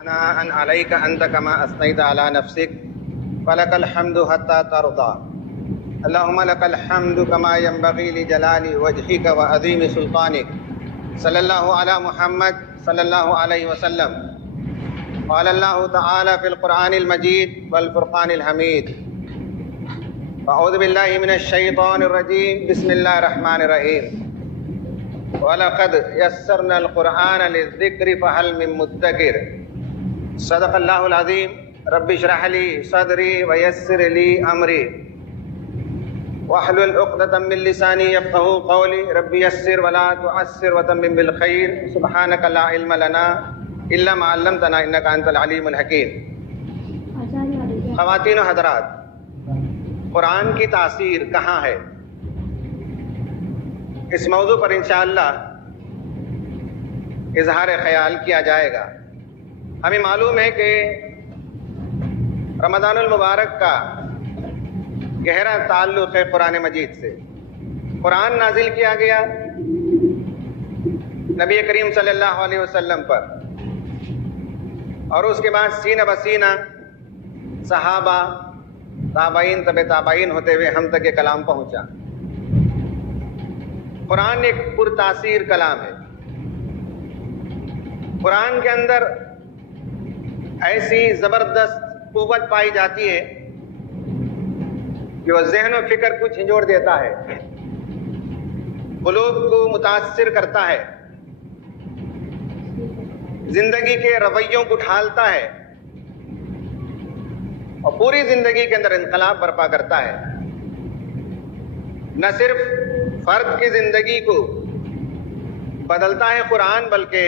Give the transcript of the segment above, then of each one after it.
ثناء عليك أنت كما أثنيت على نفسك فلك الحمد حتى ترضى اللهم لك الحمد كما ينبغي لجلال وجهك وعظيم سلطانك صلى الله على محمد صلى الله عليه وسلم. قال الله تعالى في القرآن المجيد والفرقان الحميد: أعوذ بالله من الشيطان الرجيم بسم الله الرحمن الرحيم. وَلَقَدْ يَسَّرْنَا الْقُرْآنَ لِلذِّكْرِ فَهَلْ مِن مُّدَّكِرٍ. صدق اللہ العظیم. رب اشرح لي صدری ويسر لي امری واحلل عقدۃ من لسانی یفقهوا قولی. رب یسر ولا تعسر وتمم بالخیر. سبحانک لا علم لنا الا ما علمتنا انک انت العلیم الحکیم. خواتین و حضرات، قرآن کی تاثیر کہاں ہے؟ اس موضوع پر انشاءاللہ اظہار خیال کیا جائے گا. ہمیں معلوم ہے کہ رمضان المبارک کا گہرا تعلق ہے قرآن مجید سے. قرآن نازل کیا گیا نبی کریم صلی اللہ علیہ وسلم پر، اور اس کے بعد سینہ بسینہ صحابہ، تابعین، تبع تابعین ہوتے ہوئے ہم تک یہ کلام پہنچا. قرآن ایک پرتاثیر کلام ہے. قرآن کے اندر ایسی زبردست قوت پائی جاتی ہے کہ وہ ذہن و فکر کو جھنجھوڑ دیتا ہے، قلوب کو متاثر کرتا ہے، زندگی کے رویوں کو ڈھالتا ہے اور پوری زندگی کے اندر انقلاب برپا کرتا ہے. نہ صرف فرد کی زندگی کو بدلتا ہے قرآن، بلکہ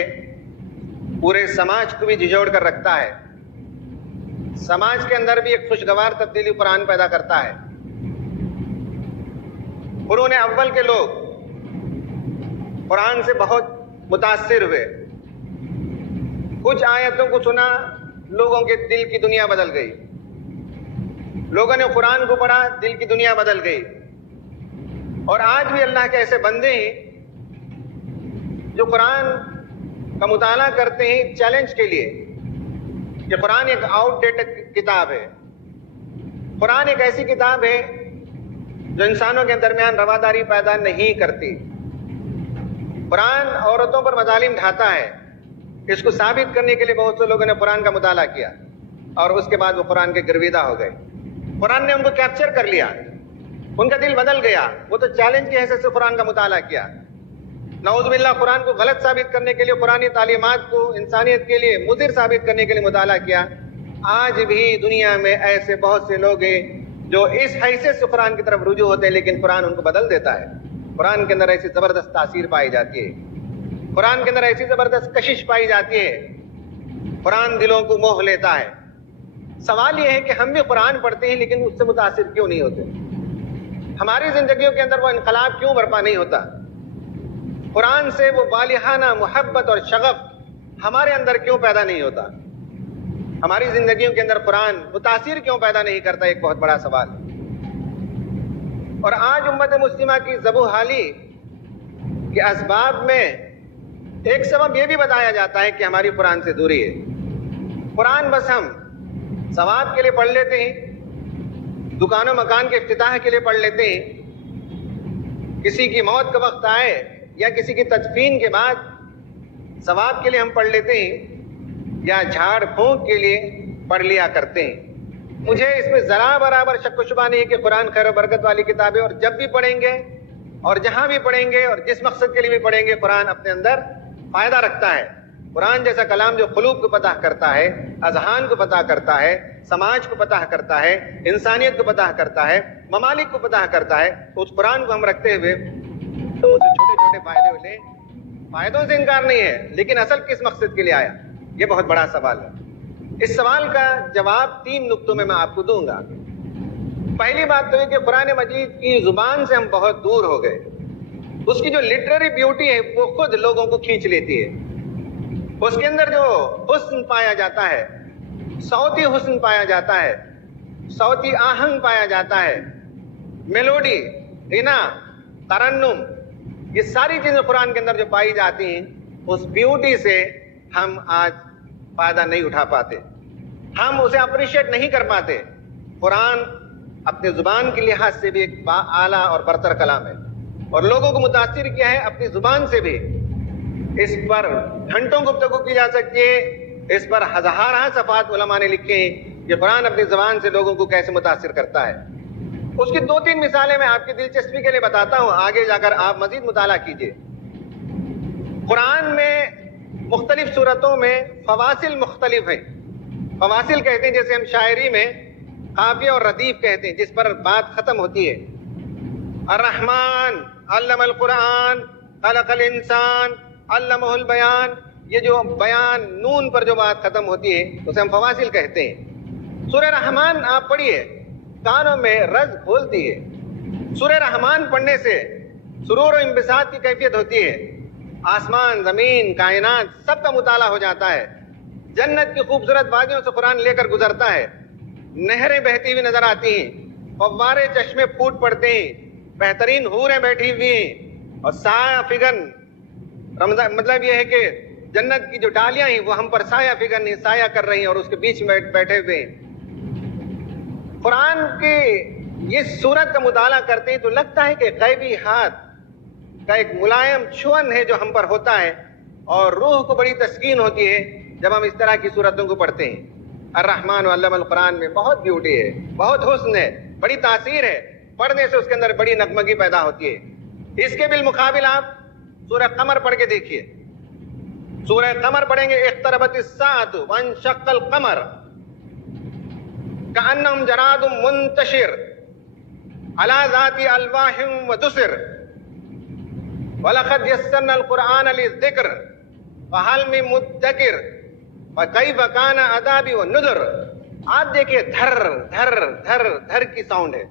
پورے سماج کو بھی جھنجھوڑ کر رکھتا ہے. سماج کے اندر بھی ایک خوشگوار تبدیلی قرآن پیدا کرتا ہے. قرون اول کے لوگ قرآن سے بہت متاثر ہوئے. کچھ آیتوں کو سنا، لوگوں کے دل کی دنیا بدل گئی. لوگوں نے قرآن کو پڑھا، دل کی دنیا بدل گئی. اور آج بھی اللہ کے ایسے بندے ہیں جو قرآن کا مطالعہ کرتے ہیں چیلنج کے لیے کہ قرآن ایک آؤٹ ڈیٹڈ کتاب ہے. قرآن ایک ایسی کتاب ہے جو انسانوں کے درمیان رواداری پیدا نہیں کرتی. قرآن عورتوں پر مظالم ڈھاتا ہے. اس کو ثابت کرنے کے لیے بہت سے لوگوں نے قرآن کا مطالعہ کیا اور اس کے بعد وہ قرآن کے گرویدہ ہو گئے. قرآن نے ان کو کیپچر کر لیا، ان کا دل بدل گیا. وہ تو چیلنج کی حیثیت سے قرآن کا مطالعہ کیا. نعوذ باللہ قرآن کو غلط ثابت کرنے کے لیے، قرآنی تعلیمات کو انسانیت کے لیے مضر ثابت کرنے کے لیے مطالعہ کیا. آج بھی دنیا میں ایسے بہت سے لوگ ہیں جو اس حیثیت سے قرآن کی طرف رجوع ہوتے ہیں، لیکن قرآن ان کو بدل دیتا ہے. قرآن کے اندر ایسی زبردست تاثیر پائی جاتی ہے، قرآن کے اندر ایسی زبردست کشش پائی جاتی ہے. قرآن دلوں کو موہ لیتا ہے. سوال یہ ہے کہ ہم بھی قرآن پڑھتے ہیں لیکن اس سے متاثر کیوں نہیں ہوتے؟ ہماری زندگیوں کے اندر وہ انقلاب کیوں برپا نہیں ہوتا؟ قرآن سے وہ والہانہ محبت اور شغف ہمارے اندر کیوں پیدا نہیں ہوتا؟ ہماری زندگیوں کے اندر قرآن متاثر کیوں پیدا نہیں کرتا؟ ایک بہت بڑا سوال ہے. اور آج امت مسلمہ کی ذبح حالی کے اسباب میں ایک سبب یہ بھی بتایا جاتا ہے کہ ہماری قرآن سے دوری ہے. قرآن بس ہم ثواب کے لیے پڑھ لیتے ہیں، دکان و مکان کے افتتاح کے لیے پڑھ لیتے ہیں، کسی کی موت کا وقت آئے یا کسی کی تدفین کے بعد ثواب کے لیے ہم پڑھ لیتے ہیں، یا جھاڑ پھونک کے لیے پڑھ لیا کرتے ہیں. مجھے اس میں ذرا برابر شک و شبہ نہیں کہ قرآن خیر و برکت والی کتاب ہے، اور جب بھی پڑھیں گے اور جہاں بھی پڑھیں گے اور جس مقصد کے لیے بھی پڑھیں گے، قرآن اپنے اندر فائدہ رکھتا ہے. قرآن جیسا کلام جو قلوب کو فتح کرتا ہے، اذہان کو فتح کرتا ہے، سماج کو فتح کرتا ہے، انسانیت کو فتح کرتا ہے، ممالک کو فتح کرتا ہے، اس قرآن کو ہم رکھتے ہوئے تو اسے چھوٹے چھوٹے فائدے لیں. فائدوں سے انکار نہیں ہے، لیکن اصل کس مقصد کے لیے آیا؟ یہ بہت بڑا سوال ہے. اس سوال کا جواب 3 نقطوں میں آپ کو دوں گا. پہلی بات تو یہ کہ قرآن مجید کی زبان سے ہم بہت دور ہو گئے. اس کی جو لٹریری بیوٹی ہے وہ خود لوگوں کو کھینچ لیتی ہے. اس کے اندر جو حسن پایا جاتا ہے، صوتی حسن پایا جاتا ہے، صوتی آہنگ پایا جاتا ہے، میلوڈی، غنا، ترنم، یہ ساری چیزیں قرآن کے اندر جو پائی جاتی ہیں، اس بیوٹی سے ہم آج فائدہ نہیں اٹھا پاتے, ہم اسے اپریشیٹ نہیں کر پاتے. قرآن اپنے زبان کے لحاظ سے بھی ایک اعلیٰ اور برتر کلام ہے, اور لوگوں کو متاثر کیا ہے اپنی زبان سے بھی. اس پر گھنٹوں گفتگو کی جا سکتی ہے, اس پر ہزارہ صفحات علماء نے لکھے ہیں کہ قرآن اپنی زبان سے لوگوں کو کیسے متاثر کرتا ہے. اس کی 2-3 مثالیں میں آپ کی دلچسپی کے لیے بتاتا ہوں, آگے جا کر آپ مزید مطالعہ کیجیے. قرآن میں مختلف صورتوں میں فواصل مختلف ہیں. فواصل کہتے ہیں جیسے ہم شاعری میں قافیہ اور ردیف کہتے ہیں, جس پر بات ختم ہوتی ہے. الرحمن علم القرآن خلق الانسان علمہ البیان, یہ جو بیان نون پر جو بات ختم ہوتی ہے اسے ہم فواصل کہتے ہیں. سورہ رحمان آپ پڑھیے, کانوں میں رز کھولتی ہے. سورہ رحمان پڑھنے سے سرور و انبساط کی کیفیت ہوتی ہے. آسمان, زمین, کائنات سب کا مطالعہ ہو جاتا ہے. جنت کی خوبصورت وادیوں سے قرآن لے کر گزرتا ہے. نہریں بہتی ہوئی نظر آتی ہیں, فوارے چشمے پھوٹ پڑتے ہیں, بہترین حوریں بیٹھی ہوئی ہیں, اور سایہ فگن, مطلب یہ ہے کہ جنت کی جو ڈالیاں ہیں وہ ہم پر سایہ فگن ہیں, سایہ کر رہی ہیں, اور اس کے بیچ میں بیٹھے ہوئے ہیں. قرآن کی یہ صورت کا مطالعہ کرتے ہیں تو لگتا ہے کہ غیبی ہاتھ کا ایک ملائم چھون ہے جو ہم پر ہوتا ہے, اور روح کو بڑی تسکین ہوتی ہے جب ہم اس طرح کی صورتوں کو پڑھتے ہیں. الرحمن علم القرآن میں بہت بیوٹی ہے, بہت حسن ہے, بڑی تاثیر ہے. پڑھنے سے اس کے اندر بڑی نغمگی پیدا ہوتی ہے. اس کے بالمقابل آپ سورہ قمر پڑھ کے دیکھیے. سورہ قمر پڑھیں گے, اقتربت الساعۃ وانشق القمر کأنہم جراد منتشر علی ذات الواح ودسر وَلَقَدْ يَسَّرْنَا الْقُرْآنَ لِلذِّكْرِ فَهَلْ مِن مُدَّكِرٍ وَكَيْفَ كَانَ عَذَابِي وَالنُّذُرِ. آپ دیکھیے دھر دھر دھر دھر کی ساؤنڈ ہے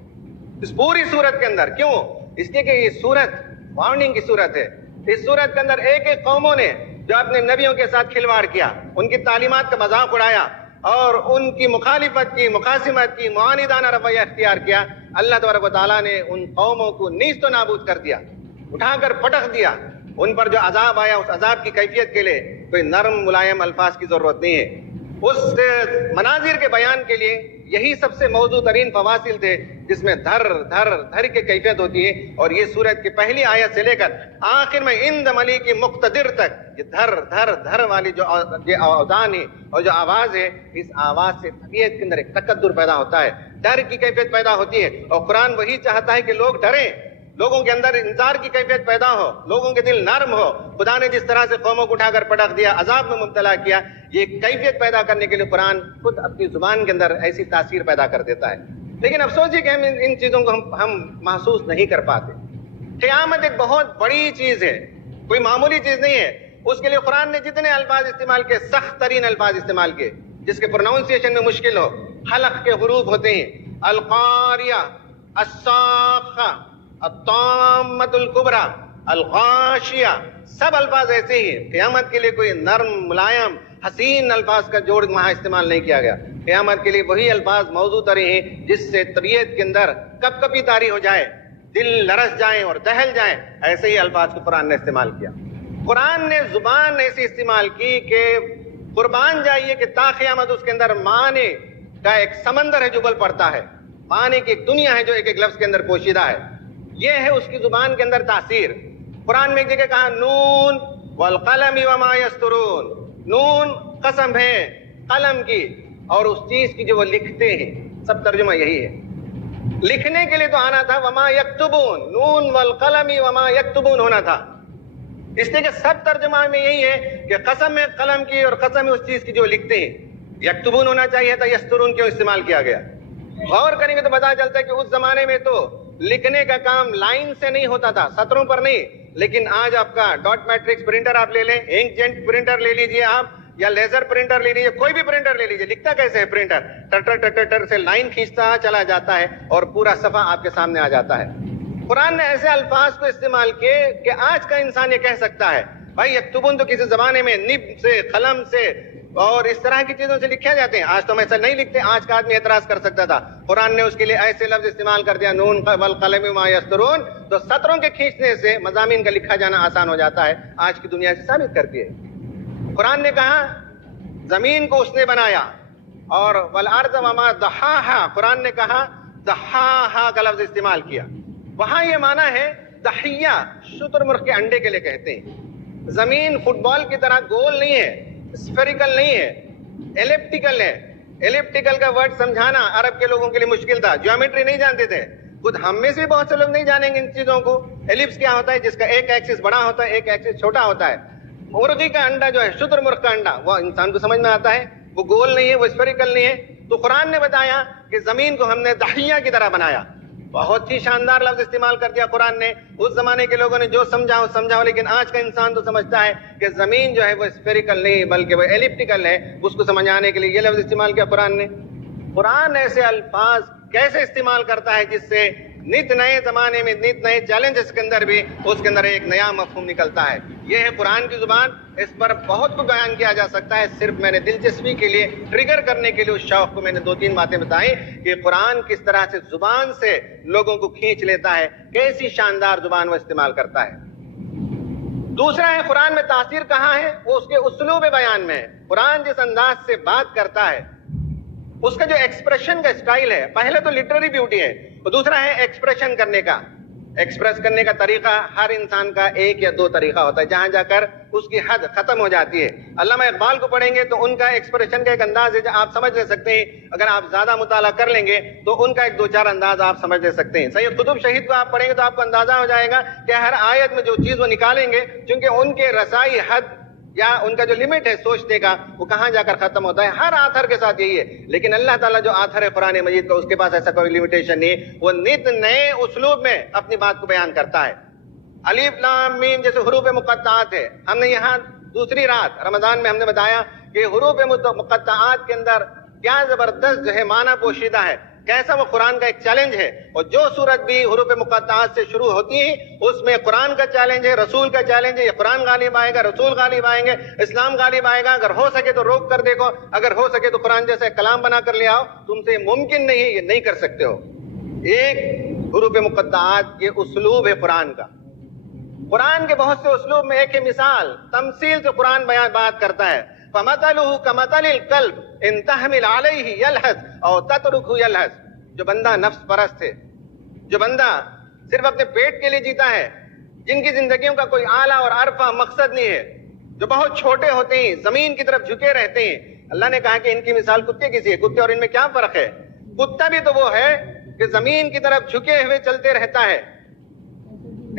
اس پوری سورت کے اندر. کیوں؟ اس لیے کہ یہ سورت وارننگ کی سورت ہے. اس سورت کے اندر ایک ایک قوموں نے جو اپنے نبیوں کے ساتھ کھلواڑ کیا, ان کی تعلیمات کا مذاق اڑایا, اور ان کی مخالفت کی, مقاسمت کی, معاندانہ رویہ اختیار کیا, اللہ تبارک و تعالیٰ نے ان قوموں کو نیست و نابود کر دیا, اٹھا کر پٹخ دیا. ان پر جو عذاب آیا اس عذاب کی کیفیت کے لیے کوئی نرم ملائم الفاظ کی ضرورت نہیں ہے. اس مناظر کے بیان کے لیے یہی سب سے موضوع ترین فواصل تھے جس میں دھر دھر دھر کی کیفیت ہوتی ہے. اور یہ سورت کی پہلی آیت سے لے کر آخر میں اند ملیک مقتدر تک یہ دھر دھر دھر والی جو اوزان ہے اور جو آواز ہے, اس آواز سے طبیعت کے اندر ایک تقدر پیدا ہوتا ہے, ڈر کی کیفیت پیدا ہوتی ہے. اور قرآن وہی چاہتا ہے کہ لوگ ڈریں, لوگوں کے اندر انذار کی کیفیت پیدا ہو, لوگوں کے دل نرم ہو. خدا نے جس طرح سے قوموں کو اٹھا کر پٹخ دیا, عذاب میں مبتلا کیا, یہ کیفیت پیدا کرنے کے لیے قرآن خود اپنی زبان کے اندر ایسی تاثیر پیدا کر دیتا ہے. لیکن افسوس ہے کہ ہم ان چیزوں کو ہم محسوس نہیں کر پاتے. قیامت ایک بہت بڑی چیز ہے, کوئی معمولی چیز نہیں ہے. اس کے لیے قرآن نے جتنے الفاظ استعمال کیے, سخت ترین الفاظ استعمال کیے جس کے پروننسیشن میں مشکل ہو. حلق کے حروف ہوتے ہیں, القاریہ, الصاخہ, الطامۃ الکبریٰ, الغاشیہ, سب الفاظ ایسے ہی ہیں. قیامت کے لیے کوئی نرم ملائم حسین الفاظ کا جوڑ وہاں استعمال نہیں کیا گیا. قیامت کے لیے وہی الفاظ موضوع ترین ہیں جس سے طبیعت کے اندر کپ کپی طاری ہو جائے, دل لرز جائیں اور دہل جائیں. ایسے ہی الفاظ کو قرآن نے استعمال کیا. قرآن نے زبان ایسی استعمال کی کہ قربان جائیے کہ تا قیامت اس کے اندر معنی کا ایک سمندر ہے جو ابل پڑتا ہے, معنی کی ایک دنیا ہے جو ایک ایک لفظ کے اندر پوشیدہ ہے. یہ ہے اس کی زبان کے اندر تاثیر. قرآن میں ایک جگہ کہا نون والقلم وما یسطرون, نون قسم ہے قلم کی اور اس چیز کی جو وہ لکھتے ہیں. سب ترجمہ یہی ہے. لکھنے کے لیے تو آنا تھا وما یکتبون, نون والقلم وما یکتبون ہونا تھا. اس لیے کہ سب ترجمہ میں یہی ہے کہ قسم ہے قلم کی اور قسم ہے اس چیز کی جو لکھتے ہیں. یکتبون ہونا چاہیے تھا, یسترون کیوں استعمال کیا گیا؟ غور کریں گے تو پتا چلتا ہے کہ اس زمانے میں تو لکھنے کا کام لائن سے نہیں ہوتا تھا, سطروں پر نہیں. لیکن آج آپ کا ڈاٹ میٹرکس پرنٹر آپ لے لیں, انک جیٹ پرنٹر لے لیجئے آپ, یا لیزر پرنٹر لے لیجئے, کوئی بھی پرنٹر لے لیجئے. لکھتا کیسے ہے پرنٹر؟ ٹر ٹر ٹر سے لائن کھینچتا چلا جاتا ہے اور پورا صفحہ آپ کے سامنے آ جاتا ہے. قرآن نے ایسے الفاظ کو استعمال کیے کہ آج کا انسان یہ کہہ سکتا ہے بھائی یکتبون تو کسی زمانے میں نب سے, قلم سے اور اس طرح کی چیزوں سے لکھے جاتے ہیں. آج تو ہم ایسا نہیں لکھتے. آج کا آدمی اعتراض کر سکتا تھا, قرآن نے اس کے لیے ایسے لفظ استعمال کر دیا نون والقلم وما یسطرون, تو سطروں کے کھینچنے سے مضامین کا لکھا جانا آسان ہو جاتا ہے. آج کی دنیا سے ثابت کرتی ہے. قرآن نے کہا زمین کو اس نے بنایا. اور والارض وما دحاہا, قرآن نے کہا دحاہا کا لفظ استعمال کیا. وہاں یہ معنی ہے دحیہ, شتر مرغ کے انڈے کے لیے کہتے ہیں. زمین فٹ بال کی طرح گول نہیں ہے, اسفیریکل نہیں ہے, ایلپٹیکل ہے. ایلپٹیکل کا ورڈ سمجھانا عرب کے لوگوں کے لیے مشکل تھا, جیومیٹری نہیں جانتے تھے. خود ہم میں سے بہت سے لوگ نہیں جانیں گے ان چیزوں کو. ایلپس کیا ہوتا ہے, جس کا ایک ایکسس بڑا ہوتا ہے, ایک ایکسس چھوٹا ہوتا ہے. مرغی کا انڈا جو ہے, شتر مرغ کا انڈا, وہ انسان کو سمجھ میں آتا ہے, وہ گول نہیں ہے, وہ اسفیریکل نہیں ہے. تو قرآن نے بتایا کہ زمین کو ہم نے دحیہ کی طرح بنایا. بہت ہی شاندار لفظ استعمال کر دیا قرآن نے. اس زمانے کے لوگوں نے جو سمجھا, لیکن آج کا انسان تو سمجھتا ہے کہ زمین جو ہے وہ اسفیریکل نہیں بلکہ وہ ایلپٹیکل ہے. اس کو سمجھانے کے لیے یہ لفظ استعمال کیا قرآن نے. قرآن ایسے الفاظ کیسے استعمال کرتا ہے جس سے نت نئے زمانے میں نت نئے چیلنجز کے اندر بھی اس کے اندر ایک نیا مفہوم نکلتا ہے. یہ ہے قرآن کی زبان. اس پر بہت کچھ بیان کیا جا سکتا ہے. صرف میں نے دلچسپی کے لیے, ٹریگر کرنے کے لیے اس شوق کو میں نے 2-3 باتیں بتائیں کہ قرآن کس طرح سے زبان سے لوگوں کو کھینچ لیتا ہے, کیسی شاندار زبان وہ استعمال کرتا ہے. دوسرا ہے قرآن میں تاثیر کہاں ہے, وہ اس کے اسلوب بیان میں ہے. قرآن جس انداز سے بات کرتا ہے, اس کا جو ایکسپریشن کا اسٹائل ہے, پہلے تو لٹریری بیوٹی ہے, اور دوسرا ہے ایکسپریشن کرنے کا. ایکسپریس کرنے کا طریقہ ہر انسان کا 1 یا 2 طریقہ ہوتا ہے, جہاں جا کر اس کی حد ختم ہو جاتی ہے. علامہ اقبال کو پڑھیں گے تو ان کا ایکسپریشن کا ایک انداز ہے جو آپ سمجھ لے سکتے ہیں. اگر آپ زیادہ مطالعہ کر لیں گے تو ان کا ایک 2-4 انداز آپ سمجھ لے سکتے ہیں. سید قطب شہید کو آپ پڑھیں گے تو آپ کو اندازہ ہو جائے گا کہ ہر آیت میں جو چیز وہ نکالیں گے, چونکہ ان کے رسائی حد یا ان کا جو لمٹ ہے سوچنے کا, وہ کہاں جا کر ختم ہوتا ہے. ہر آتھر کے ساتھ یہی ہے. لیکن اللہ تعالیٰ جو آتھر ہے قرآن مجید کا, اس کے پاس ایسا کوئی لمیٹیشن نہیں. وہ نت نئے اسلوب میں اپنی بات کو بیان کرتا ہے. الف لام میم جیسے حروف مقطعات ہے, ہم نے یہاں دوسری رات رمضان میں ہم نے بتایا کہ حروف مقطعات کے اندر کیا زبردست جو ہے معنی پوشیدہ ہے, کیسا وہ قرآن کا ایک چیلنج ہے. اور جو صورت بھی حروف مقطعات سے شروع ہوتی ہے اس میں قرآن کا چیلنج ہے, رسول کا چیلنج ہے. یہ قرآن غالب آئے گا, رسول غالب آئیں گے, اسلام غالب آئے گا. اگر ہو سکے تو روک کر دیکھو, اگر ہو سکے تو قرآن جیسا کلام بنا کر لے آؤ. تم سے ممکن نہیں ہے, یہ نہیں کر سکتے ہو. ایک حروف مقطعات یہ اسلوب ہے قرآن کا. قرآن کے بہت سے اسلوب میں ایک مثال تمثیل سے قرآن بات کرتا ہے. فَمَثَلُهُ كَمَثَلِ الْكَلْبِ إِن تَحْمِلْ عَلَيْهِ يَلْهَثْ أَوْ تَتْرُكْهُ يَلْهَثْ. جو بندہ نفس پرست ہے, جو بندہ صرف اپنے پیٹ کے لیے جیتا ہے, جن کی زندگیوں کا کوئی اعلیٰ اور عرفہ مقصد نہیں ہے, جو بہت چھوٹے ہوتے ہیں, زمین کی طرف جھکے رہتے ہیں. اللہ نے کہا کہ ان کی مثال کتے کی سی ہے. کتے اور ان میں کیا فرق ہے؟ کتا بھی تو وہ ہے کہ زمین کی طرف جھکے ہوئے چلتے رہتا ہے.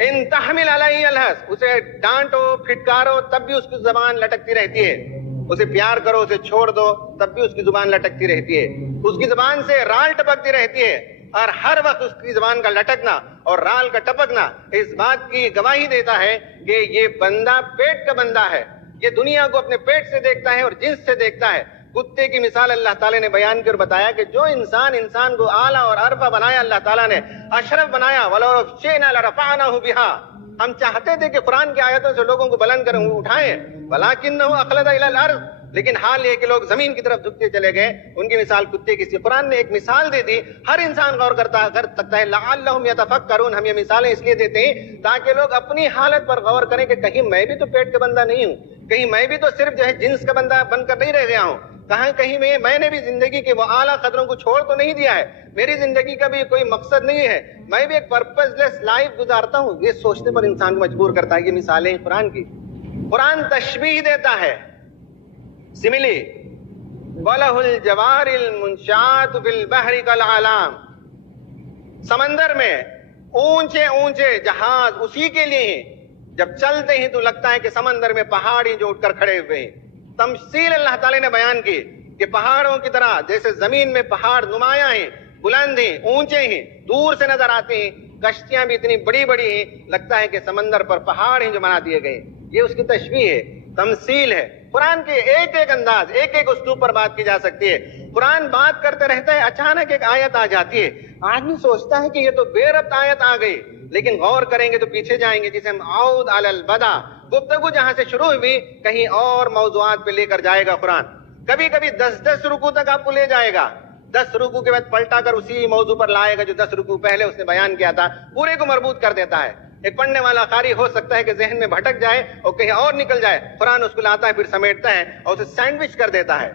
ان تحمل علیہ الحس, اسے ڈانٹو پھٹکارو تب بھی اس کی زبان لٹکتی رہتی ہے. اسے پیار کرو, اسے چھوڑ دو تب بھی اس کی زبان لٹکتی رہتی ہے. اس کی زبان سے رال ٹپکتی رہتی ہے, اور ہر وقت اس کی زبان کا لٹکنا اور رال کا ٹپکنا اس بات کی گواہی دیتا ہے کہ یہ بندہ پیٹ کا بندہ ہے. یہ دنیا کو اپنے پیٹ سے دیکھتا ہے اور جنس سے دیکھتا ہے. کتے کی مثال اللہ تعالیٰ نے بیان کی اور بتایا کہ جو انسان کو اعلیٰ اور عرفہ بنایا, اللہ تعالیٰ نے اشرف بنایا. وَلَوْ شِئْنَا لَرَفَعْنَاهُ بِهَا, ہم چاہتے تھے کہ قرآن کی آیتوں سے لوگوں کو بلند کریں, اٹھائیں. وَلَكِنَّهُ أَخْلَدَ إِلَى الْأَرْضِ, لیکن حال یہ کہ لوگ زمین کی طرف جھکتے چلے گئے. ان کی مثال کتے کی سی. قرآن نے ایک مثال دے دی, ہر انسان غور کر سکتا ہے. لعلہم یتفکرون, ہم یہ مثالیں اس لیے دیتے ہیں تاکہ لوگ اپنی حالت پر غور کریں کہ کہیں میں بھی تو پیٹ کا بندہ نہیں ہوں, کہیں میں بھی تو صرف جو ہے جنس کا بندہ بن کر نہیں رہ گیا ہوں, کہیں میں نے بھی زندگی کے وہ اعلیٰ قدروں کو چھوڑ تو نہیں دیا ہے, میری زندگی کا بھی کوئی مقصد نہیں ہے, میں بھی ایک پرپز لیس لائف گزارتا ہوں. یہ سوچنے پر انسان کو مجبور کرتا ہے. یہ مثالیں قرآن کی. قرآن تشبیہ دیتا ہے, سملی. وَلَهُ الْجَوَارِ الْمُنشَآتُ فِي الْبَحْرِ كَالْأَعْلَامِ, سمندر میں اونچے اونچے جہاز اسی کے لیے ہیں, جب چلتے ہیں تو لگتا ہے کہ سمندر میں پہاڑ ہی جو اٹھ کر کھڑے ہوئے ہیں. تمثیل اللہ تعالیٰ نے بیان کی کہ پہاڑوں کی طرح جیسے زمین میں پہاڑ نمایاں ہیں, بلند ہیں, اونچے ہیں, دور سے نظر آتے ہیں. کشتیاں بھی اتنی بڑی بڑی ہیں, لگتا ہے کہ سمندر پر پہاڑ ہیں جو بنا دیے گئے. یہ اس کی تشبیہ ہے, تمثیل ہے. قرآن کے ایک ایک انداز, ایک ایک اسلوب پر بات کی جا سکتی ہے. قرآن بات کرتے رہتا ہے, اچانک ایک آیت آ جاتی ہے, آدمی سوچتا ہے کہ یہ تو بے ربط آیت آ گئی, لیکن غور کریں گے تو پیچھے جائیں گے, جسے ہم عود علی البدا, گفتگو جہاں سے شروع ہوئی کہیں اور موضوعات پہ لے کر جائے گا قرآن. کبھی کبھی 10 رکوع تک آپ کو لے جائے گا, 10 رکوع کے بعد پلٹا کر اسی موضوع پر لائے گا جو 10 رکوع پہلے اس نے بیان کیا تھا, پورے کو مربوط کر دیتا ہے. ایک پڑھنے والا قاری ہو سکتا ہے کہ ذہن میں بھٹک جائے اور کہیں اور نکل جائے، قرآن اس کو لاتا ہے، پھر سمیٹتا ہے اور اسے سینڈوچ کر دیتا ہے۔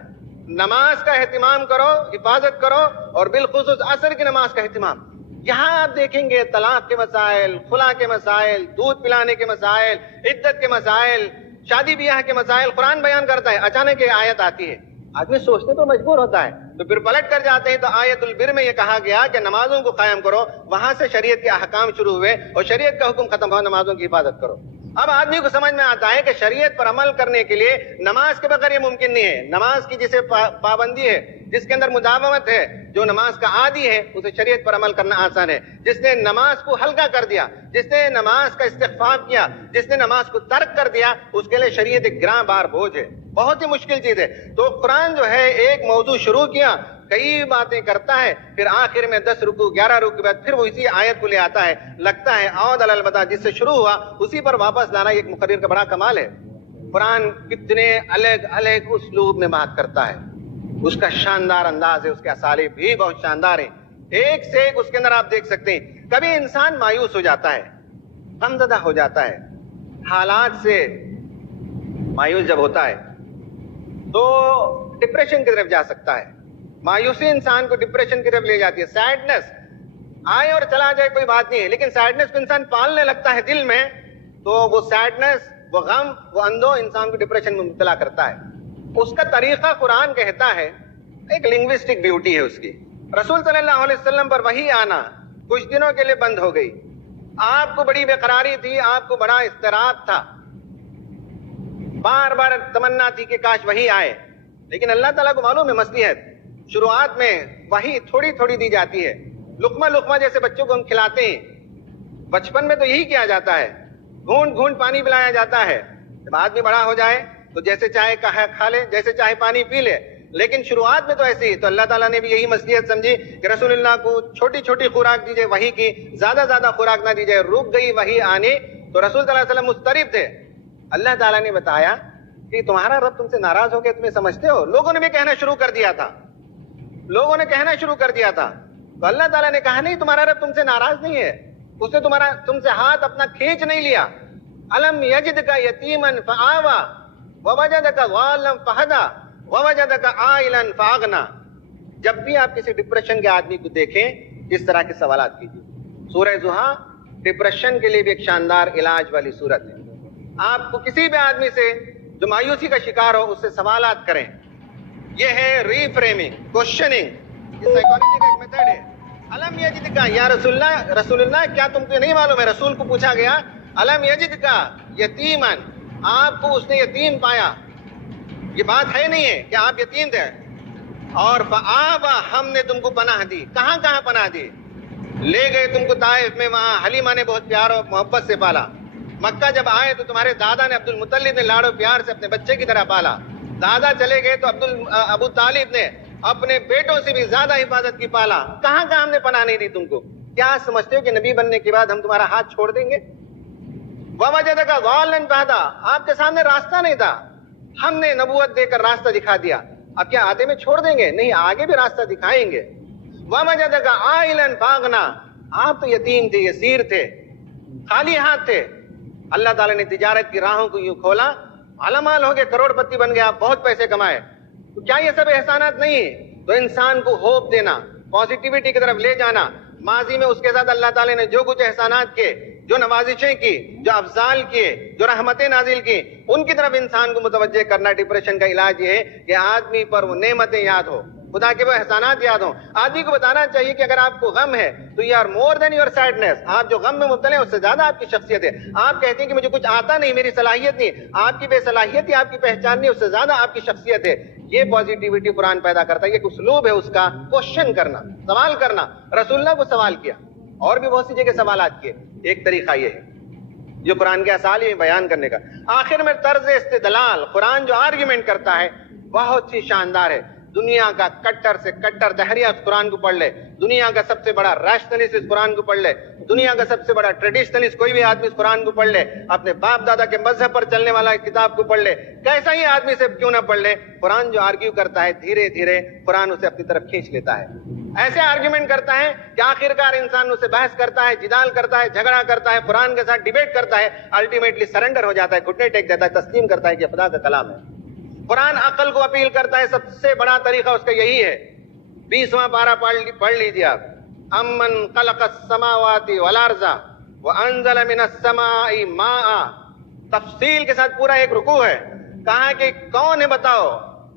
نماز کا اہتمام کرو، حفاظت کرو، اور بالخصوص عصر کی نماز کا اہتمام۔ یہاں آپ دیکھیں گے طلاق کے مسائل، خلا کے مسائل، دودھ پلانے کے مسائل، عدت کے مسائل، شادی بیاہ کے مسائل قرآن بیان کرتا ہے، اچانک یہ آیت آتی ہے، آدمی سوچنے پر مجبور ہوتا ہے، تو پھر پلٹ کر جاتے ہیں تو آیت البر میں یہ کہا گیا کہ نمازوں کو قائم کرو، وہاں سے شریعت کے احکام شروع ہوئے اور شریعت کا حکم ختم ہوا، نمازوں کی حفاظت کرو۔ اب آدمی کو سمجھ میں آتا ہے کہ شریعت پر عمل کرنے کے لیے نماز کے بغیر یہ ممکن نہیں ہے۔ نماز کی جسے پابندی ہے، جس کے اندر مداومت ہے، جو نماز کا عادی ہے، اسے شریعت پر عمل کرنا آسان ہے۔ جس نے نماز کو ہلکا کر دیا، جس نے نماز کا استخفاف کیا، جس نے نماز کو ترک کر دیا، اس کے لیے شریعت ایک گراں بار بوجھ ہے، بہت ہی مشکل چیز ہے۔ تو قرآن جو ہے ایک موضوع شروع کیا، کئی باتیں کرتا ہے، پھر آخر میں 10 رکوع 11 رکوع کے بعد پھر وہ اسی آیت کو لے آتا ہے۔ لگتا ہے عود علی البدا، جس سے شروع ہوا اسی پر واپس لانا ایک مقرر کا بڑا کمال ہے۔ قرآن کتنے الگ الگ اسلوب میں بات کرتا ہے، اس کا شاندار انداز ہے، اس کے اسالیب بھی بہت شاندار ہیں، ایک سے ایک اس کے اندر آپ دیکھ سکتے ہیں۔ کبھی انسان مایوس ہو جاتا ہے، غمزدہ ہو جاتا ہے، حالات سے مایوس جب ہوتا ہے تو ڈپریشن کی طرف جا سکتا ہے۔ مایوسی انسان کو ڈپریشن کی طرف لے جاتی ہے۔ سیڈنس آئے اور چلا جائے کوئی بات نہیں ہے، لیکن سیڈنس کو انسان پالنے لگتا ہے دل میں، تو وہ سیڈنس، وہ غم، وہ اندو انسان کو ڈپریشن میں مبتلا کرتا ہے۔ اس کا طریقہ قرآن کہتا ہے، ایک لنگوسٹک بیوٹی ہے اس کی۔ رسول صلی اللہ علیہ وسلم پر وحی آنا کچھ دنوں کے لیے بند ہو گئی، آپ کو بڑی بے قراری تھی، آپ کو بڑا اضطراب تھا، بار بار تمنا تھی کہ کاش وحی آئے، لیکن اللہ تعالیٰ کو معلوم ہے مصلحت۔ شروعات میں وحی تھوڑی تھوڑی دی جاتی ہے، لقمہ لقمہ جیسے بچوں کو ہم کھلاتے ہیں، بچپن میں تو یہی کیا جاتا ہے، گھونٹ گھونٹ پانی پلایا جاتا ہے۔ جب آدمی بڑا ہو جائے تو جیسے چاہے کھا لے، جیسے چاہے پانی پی لے، لیکن شروعات میں تو ایسی ہی۔ تو اللہ تعالیٰ نے بھی یہی مصلحت سمجھی کہ رسول اللہ کو چھوٹی چھوٹی خوراک دی جائے وحی کی، زیادہ زیادہ خوراک نہ دی جائے۔ رک گئی وحی آنی تو رسول صلی اللہ علیہ وسلم مضطرب تھے۔ اللہ تعالیٰ نے بتایا کہ تمہارا رب تم سے ناراض ہو گیا، تمہیں سمجھتے ہو؟ لوگوں نے بھی کہنا شروع کر دیا تھا، لوگوں نے کہنا شروع کر دیا تھا۔ تو اللہ تعالیٰ نے کہا نہیں، تمہارا رب تم سے ناراض نہیں ہے، اس نے تم سے ہاتھ اپنا کھینچ نہیں لیا۔ الم یجدک یتیما فآوی ووجدک ضالا فہدی ووجدک عائلا فاغنی۔ جب بھی آپ کسی ڈپریشن کے آدمی کو دیکھیں، اس طرح کے سوالات کیجیے۔ سورہ ضحیٰ ڈپریشن کے لیے بھی ایک شاندار علاج والی سورت ہے۔ آپ کو کسی بھی آدمی سے جو مایوسی کا شکار ہو، اس سے سوالات کریں۔ یہ ہے ری فریمنگ، کوشچننگ، یہ سائیکالوجی کا ایک میتھڈ ہے۔ الم یجدک یا رسول اللہ، کیا تم کو نہیں معلوم ہے؟ رسول کو پوچھا گیا، الم یجدک یتیما، آپ کو اس نے یتیم پایا، یہ بات ہے نہیں ہے کہ آپ یتیم تھے، اور فآوی، ہم نے تم کو پناہ دی۔ کہاں کہاں پناہ دی؟ لے گئے تم کو طائف میں، وہاں حلیمہ نے بہت پیار اور محبت سے پالا۔ مکہ جب آئے تو تمہارے دادا نے عبد المطلب نے لاڑو پیار سے اپنے بچے کی طرح پالا۔ دادا چلے گئے تو ابو طالب نے اپنے بیٹوں سے بھی زیادہ حفاظت کی پالا۔ کہاں کہاں ہم نے پناہ نہیں دی تم کو؟ کیا سمجھتے ہو کہ نبی بننے کے بعد ہم تمہارا ہاتھ چھوڑ دیں گے؟ ووجدک ضالا فہدی، آپ کے سامنے راستہ نہیں تھا، ہم نے نبوت دے کر راستہ دکھا دیا، اب کیا آدھے میں چھوڑ دیں گے؟ نہیں، آگے بھی راستہ دکھائیں گے۔ ووجدک عائلا فاغنی، آپ تو یتیم تھے، یسیر تھے، خالی ہاتھ تھے، اللہ تعالیٰ نے تجارت کی راہوں کو یوں کھولا، مالامال ہو گئے، کروڑ پتی بن گئے، آپ بہت پیسے کمائے۔ تو کیا یہ سب احسانات نہیں؟ تو انسان کو ہوپ دینا، پازیٹیوٹی کی طرف لے جانا۔ ماضی میں اس کے ساتھ اللہ تعالیٰ نے جو کچھ احسانات کیے، جو نوازشیں کی، جو افضال کیے، جو رحمتیں نازل کی، ان کی طرف انسان کو متوجہ کرنا۔ ڈپریشن کا علاج یہ ہے کہ آدمی پر وہ نعمتیں یاد ہو، خدا کے وہ احسانات یاد ہوں۔ آدمی کو بتانا چاہیے کہ اگر آپ کو غم ہے تو you are more than your sadness, آپ جو غم میں مبتلا ہیں اس سے زیادہ آپ کی شخصیت ہے۔ آپ کہتے ہیں کہ مجھے کچھ آتا نہیں، میری صلاحیت نہیں، آپ کی بے صلاحیت ہی آپ کی پہچان نہیں، اس سے زیادہ آپ کی شخصیت ہے۔ یہ پازیٹیوٹی قرآن پیدا کرتا ہے، یہ ایک اسلوب ہے اس کا، کوشچن کرنا، سوال کرنا۔ رسول اللہ کو سوال کیا، اور بھی بہت سی جگہ سوالات کیے۔ ایک طریقہ یہ ہے جو قرآن کے اسالیب میں بیان کرنے کا۔ آخر میں طرز استدلال، قرآن جو آرگیومنٹ کرتا ہے بہت ہی شاندار ہے۔ دنیا کا کٹر سے کٹر دہریہ اس قرآن کو پڑھ لے، دنیا کا سب سے بڑا ریشنلسٹ اس قرآن کو پڑھ لے، دنیا کا سب سے بڑا ٹریڈیشنلسٹ کوئی بھی آدمی اس قرآن کو پڑھ لے، اپنے باپ دادا کے مذہب پر چلنے والا کتاب کو پڑھ لے، کیسا ہی آدمی سے کیوں نہ پڑھ لے، قرآن جو آرگیو کرتا ہے، دھیرے دھیرے قرآن اسے اپنی طرف کھینچ لیتا ہے۔ ایسے آرگیومنٹ کرتا ہے کہ آخرکار انسان اس سے بحث کرتا ہے, جدال کرتا ہے, جھگڑا کرتا ہے, قرآن کے ساتھ ڈیبیٹ کرتا ہے, الٹیمیٹلی سرنڈر ہو جاتا ہے, گھٹنے ٹیک دیتا ہے, تسلیم کرتا ہے کہ خدا کا کلام ہے. قرآن عقل کو اپیل کرتا ہے, سب سے بڑا طریقہ اس کا یہی ہے. 20واں پارہ پڑھ لیجیے آپ. امن خلق السماوات والارض وانزل من السماء ماء, تفصیل کے ساتھ پورا ایک رکوع ہے. کہا کہ کون ہے بتاؤ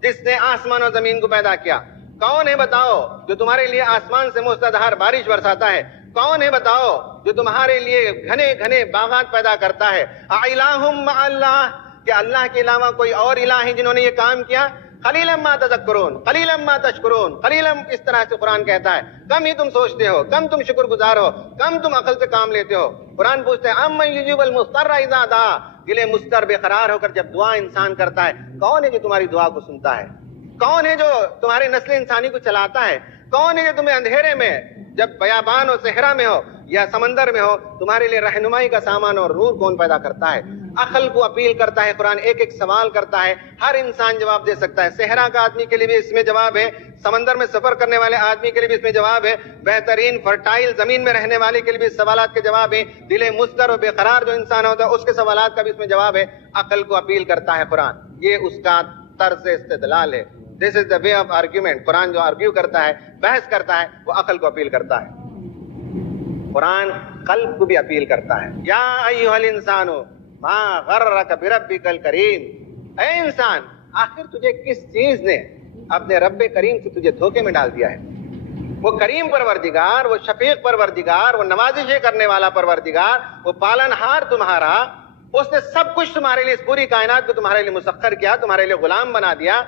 جس نے آسمان اور زمین کو پیدا کیا؟ کون ہے بتاؤ جو تمہارے لیے آسمان سے مستدھار بارش برساتا ہے؟ کون ہے بتاؤ جو تمہارے لیے گھنے گھنے باغات پیدا کرتا ہے؟ اِلٰہٌ مع اللہ, کہ اللہ کے علاوہ کوئی اور الہ ہے جنہوں نے یہ کام کیا؟ قلیلا ما تذکرون قلیلا ما تشکرون, قلیلا اس طرح سے قرآن کہتا ہے. کم ہی تم سوچتے ہو, کم تم شکر گزار ہو, کم تم عقل سے کام لیتے ہو. قرآن پوچھتے ہیں امن یجیب المضطر اذا دعا, گلے مضطر بے قرار ہو کر جب دعا انسان کرتا ہے, کون ہے جو تمہاری دعا کو سنتا ہے؟ کون ہے جو تمہارے نسل انسانی کو چلاتا ہے؟ کون ہے جو تمہیں اندھیرے میں جب بیابان اور صحرا میں ہو یا سمندر میں ہو تمہارے لیے رہنمائی کا سامان اور نور کون پیدا کرتا ہے؟ عقل کو اپیل کرتا ہے قرآن, ایک ایک سوال کرتا ہے, ہر انسان جواب دے سکتا ہے. صحرا کا آدمی کے لیے بھی اس میں جواب ہے, سمندر میں سفر کرنے والے آدمی کے لیے بھی اس میں جواب ہے, بہترین فرٹائل زمین میں رہنے والے کے لیے بھی اس سوالات کے جواب ہیں, دل مضطر و بے قرار جو انسان ہوتا ہے اس کے سوالات کا بھی اس میں جواب ہے. عقل کو اپیل کرتا ہے قرآن, یہ اس کا طرز استدلال ہے. دس از دا وے آف آرگیومنٹ. قرآن جو آرگیو کرتا ہے, بحث کرتا ہے, وہ عقل کو اپیل کرتا ہے. قرآن قلب کو بھی اپیل کرتا ہے. یا ایھا الانسان ما غرک بربک الکریم, اے انسان آخر تجھے کس چیز نے اپنے رب کریم سے تجھے دھوکے میں ڈال دیا ہے؟ وہ کریم پروردگار, وہ شفیق پروردگار, وہ نوازشیں کرنے والا پروردگار, وہ پالنہار تمہارا, اس نے سب کچھ تمہارے لیے, اس پوری کائنات کو تمہارے لیے مسخر کیا, تمہارے لیے غلام بنا دیا,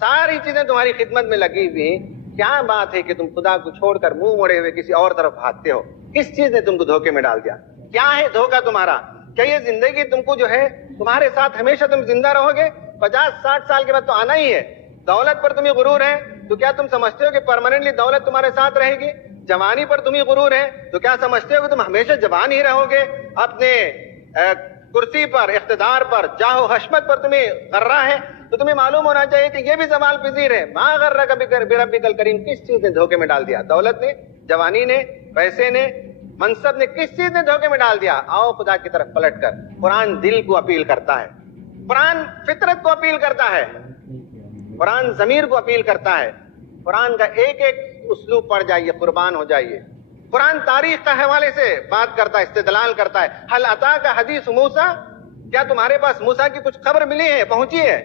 ساری چیزیں تمہاری خدمت میں لگی ہوئی. کیا بات ہے کہ تم خدا کو چھوڑ کر منہ موڑے ہوئے کسی اور طرف بھاگتے ہو؟ کس چیز نے تم کو دھوکے میں ڈال دیا؟ کیا ہے دھوکہ تمہارا؟ کیا یہ زندگی تم کو جو ہے تمہارے ساتھ ہمیشہ تم زندہ رہو گے؟ 50-60 سال کے بعد تو آنا ہی ہے. دولت پر تمہیں غرور ہے تو کیا تم سمجھتے ہو کہ پرماننٹلی دولت تمہارے ساتھ رہے گی؟ جوانی پر تمہیں غرور ہے تو کیا سمجھتے ہو کہ تم ہمیشہ جوان ہی رہو گے؟ اپنے کرسی پر, اقتدار پر, جاہ و حشمت پر تمہیں غرہ ہے تو تمہیں معلوم ہونا چاہیے کہ یہ بھی زوال پذیر ہے. ما غرک بربک الکریم, کس چیز نے دھوکے میں ڈال دیا؟ دولت نے, جوانی نے, پیسے نے, منصب نے, کس چیز نے دھوکے میں ڈال دیا؟ آؤ خدا کی طرف پلٹ کر. قرآن دل کو اپیل کرتا ہے, قرآن فطرت کو اپیل کرتا ہے, قرآن ضمیر کو اپیل کرتا ہے. قرآن کا ایک ایک اسلوب پڑھ جائیے, قربان ہو جائیے. قرآن تاریخ کا حوالے سے بات کرتا ہے, استدلال کرتا ہے. حل اتاک حدیث موسیٰ, کیا تمہارے پاس موسیٰ کی کچھ خبر ملی ہے, پہنچی ہے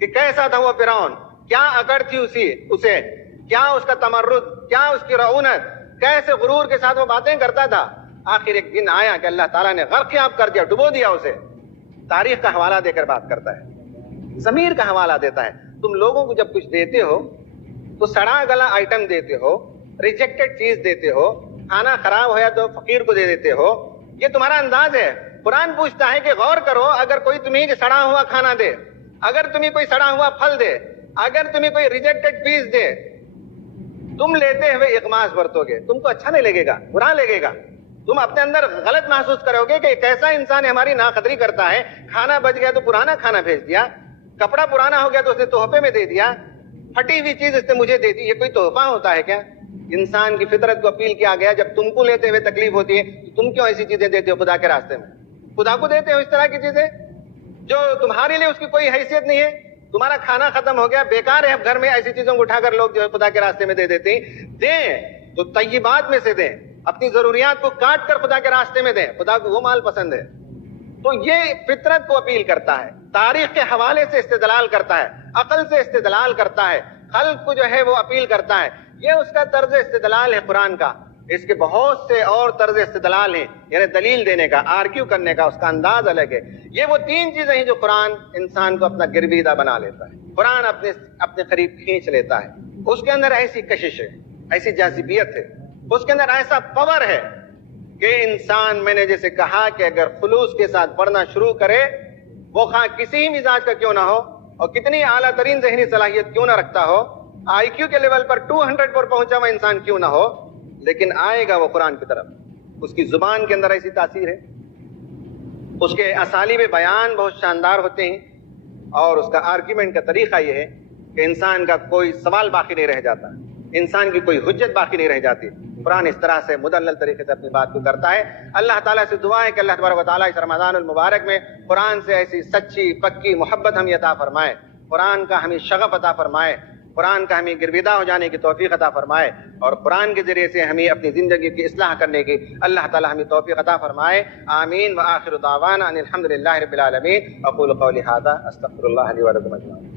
کہ کیسا تھا وہ فرعون, کیا اکڑ تھی اسے, کیا اس کا تمرد, کیا اس کی رعونت, کیسے غرور کے ساتھ وہ باتیں کرتا تھا. آخر ایک دن آیا کہ اللہ تعالیٰ نے غرقیاب کر دیا, ڈبو دیا اسے. تاریخ کا حوالہ دے کر بات کرتا ہے, ضمیر کا حوالہ دیتا ہے. تم لوگوں کو جب کچھ دیتے ہو تو سڑا گلا آئٹم دیتے ہو, ریجیکٹڈ چیز دیتے ہو, کھانا خراب ہوا تو فقیر کو دے دیتے ہو, یہ تمہارا انداز ہے. قرآن پوچھتا ہے کہ غور کرو, اگر کوئی تمہیں سڑا ہوا کھانا دے, اگر تمہیں کوئی سڑا ہوا پھل دے, اگر تمہیں کوئی ریجیکٹڈ پیس دے, تم لیتے ہوئے اغماس برتو گے, تم کو اچھا نہیں لگے گا, برا لگے گا. تم اپنے اندر غلط محسوس کرو گے کہ ایک ایسا انسان ہماری ناقدری کرتا ہے. کھانا بچ گیا تو پرانا کھانا بھیج دیا, کپڑا پرانا ہو گیا تو اس نے تحفے میں دے دیا, پھٹی ہوئی چیز اس نے مجھے دے دی. یہ کوئی تحفہ ہوتا ہے کیا؟ انسان کی فطرت کو اپیل کیا گیا, جب تم کو لیتے ہوئے تکلیف ہوتی ہے تو تم کیوں ایسی چیزیں دیتے ہو خدا کے راستے میں؟ خدا کو دیتے ہو اس طرح کی چیزیں جو تمہارے لیے اس کی کوئی حیثیت نہیں ہے. تمہارا کھانا ختم ہو گیا, بیکار ہے, اب گھر میں ایسی چیزوں کو اٹھا کر لوگ جو ہے خدا کے راستے میں دے دیتے ہیں. دیں تو طیبات میں سے دیں, اپنی ضروریات کو کاٹ کر خدا کے راستے میں دیں, خدا کو وہ مال پسند ہے. تو یہ فطرت کو اپیل کرتا ہے, تاریخ کے حوالے سے استدلال کرتا ہے, عقل سے استدلال کرتا ہے, خلق کو جو ہے وہ اپیل کرتا ہے. یہ اس کا طرز استدلال ہے قرآن کا. اس کے بہت سے اور طرز استدلال ہیں, یعنی دلیل دینے کا, آرگیو کرنے کا, اس کا انداز الگ ہے. یہ وہ 3 چیزیں ہیں جو قرآن انسان کو اپنا گرویدہ بنا لیتا ہے, قرآن اپنے قریب کھینچ لیتا ہے. اس کے اندر ایسی کشش ہے, ایسی جاذبیت ہے, اس کے اندر ایسا پاور ہے کہ انسان, میں نے جیسے کہا کہ اگر خلوص کے ساتھ پڑھنا شروع کرے, وہ خواہ کسی مزاج کا کیوں نہ ہو اور کتنی اعلیٰ ترین ذہنی صلاحیت کیوں نہ رکھتا ہو, آئی کیو کے لیول پر 200 پر پہنچا ہوا انسان کیوں نہ ہو, لیکن آئے گا وہ قرآن کی طرف. اس کی زبان کے اندر ایسی تاثیر ہے, اس کے اسالیب بیان بہت شاندار ہوتے ہیں, اور اس کا آرگیومنٹ کا طریقہ یہ ہے کہ انسان کا کوئی سوال باقی نہیں رہ جاتا. انسان کی کوئی حجت باقی نہیں رہ جاتی. قرآن اس طرح سے مدلل طریقے سے اپنی بات کو کرتا ہے. اللہ تعالیٰ سے دعا ہے کہ اللہ تبارک و تعالیٰ اس رمضان المبارک میں قرآن سے ایسی سچی پکی محبت ہمیں عطا فرمائے, قرآن کا ہمیں شغف عطا فرمائے, قرآن کا ہمیں گرویدہ ہو جانے کی توفیق عطا فرمائے, اور قرآن کے ذریعے سے ہمیں اپنی زندگی کی اصلاح کرنے کی اللہ تعالیٰ ہمیں توفیق عطا فرمائے. آمین. وآخر دعوانا ان الحمد للہ رب العالمین. اقول قولی ھذا استغفر اللہ لی ولکم اجمعین.